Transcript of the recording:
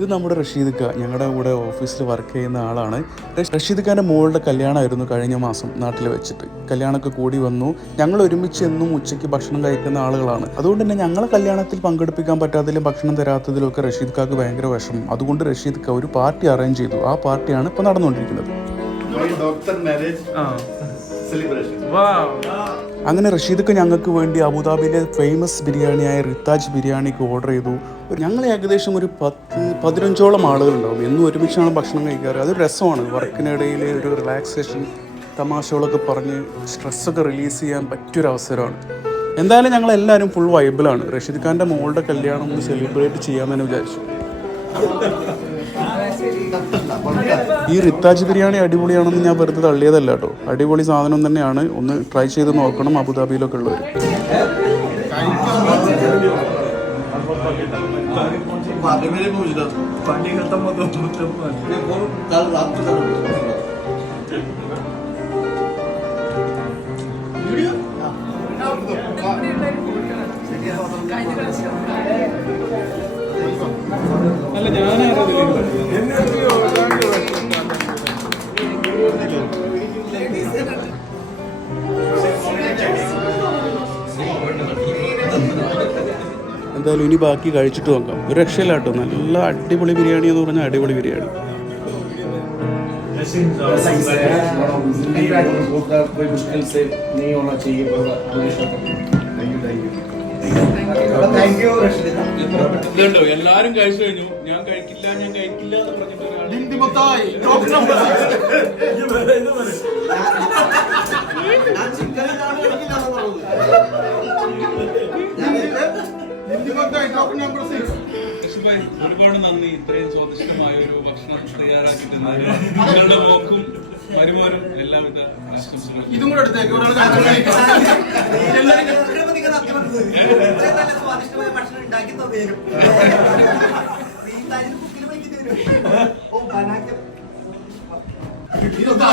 ഇത് നമ്മുടെ റഷീദ് ഖാൻ, ഞങ്ങളുടെ കൂടെ ഓഫീസിൽ വർക്ക് ചെയ്യുന്ന ആളാണ്. റഷീദ് ഖാൻ്റെ മോളുടെ കല്യാണമായിരുന്നു കഴിഞ്ഞ മാസം നാട്ടിൽ വെച്ചിട്ട്. കല്യാണമൊക്കെ കൂടി വന്നു. ഞങ്ങൾ ഒരുമിച്ച് എന്നും ഉച്ചയ്ക്ക് ഭക്ഷണം കഴിക്കുന്ന ആളുകളാണ്. അതുകൊണ്ട് തന്നെ ഞങ്ങളെ കല്യാണത്തിൽ പങ്കെടുപ്പിക്കാൻ പറ്റാത്തതിലും ഭക്ഷണം തരാത്തതിലും ഒക്കെ റഷീദ് ഖാക്ക് ഭയങ്കര വിഷമം. അതുകൊണ്ട് റഷീദ് ഖാൻ ഒരു പാർട്ടി അറേഞ്ച് ചെയ്തു. ആ പാർട്ടിയാണ് ഇപ്പോൾ നടന്നുകൊണ്ടിരിക്കുന്നത്. അങ്ങനെ റഷീദ് ഖാൻ ഞങ്ങൾക്ക് വേണ്ടി അബുദാബിയിലെ ഫേമസ് ബിരിയാണിയായ റിത്താജ് ബിരിയാണിക്ക് ഓർഡർ ചെയ്തു. ഞങ്ങൾ ഏകദേശം ഒരു 10-15ഓളം ആളുകളുണ്ടാവും. എന്നും ഒരുമിച്ചാണ് ഭക്ഷണം കഴിക്കാറ്. അതൊരു രസമാണ്. വർക്കിനിടയിൽ ഒരു റിലാക്സേഷൻ, തമാശകളൊക്കെ പറഞ്ഞ് സ്ട്രെസ്സൊക്കെ റിലീസ് ചെയ്യാൻ പറ്റിയൊരവസരമാണ്. എന്തായാലും ഞങ്ങളെല്ലാവരും ഫുൾ വൈബിലാണ്. റഷീദ് ഖാൻ്റെ മോളുടെ കല്യാണം ഒന്ന് സെലിബ്രേറ്റ് ചെയ്യാമെന്ന് വിചാരിച്ചു. ഈ റിത്താജ് ബിരിയാണി അടിപൊളിയാണെന്ന് ഞാൻ വെറുതെ തള്ളിയതല്ല കേട്ടോ. അടിപൊളി സാധനം തന്നെയാണ്. ഒന്ന് ട്രൈ ചെയ്ത് നോക്കണം അബുദാബിയിലൊക്കെ ഉള്ളവർ. എന്തായാലും ഇനി ബാക്കി കഴിച്ചിട്ട് നോക്കാം. ഒരു രക്ഷയില്ല കേട്ടോ. നല്ല അടിപൊളി ബിരിയാണി എന്ന് പറഞ്ഞാൽ അടിപൊളി ബിരിയാണി. എല്ലാരും കഴിച്ചു കഴിഞ്ഞു. ഞാൻ കഴിക്കില്ല എന്ന് പറഞ്ഞിട്ട് ഒരുപാട് നന്ദി. ഇത്രയും സ്വാദിഷ്ടമായ ഒരു ഭക്ഷണം തയ്യാറാക്കി തന്നതിന് നിങ്ങളുടെ മോക്കും മരുമോനും എല്ലാവിധ ആശംസകളും. ഇതും കൂടെ എടുത്തേക്ക്. സ്വാദിഷ്ടമായ ഭക്ഷണം ഉണ്ടാക്കി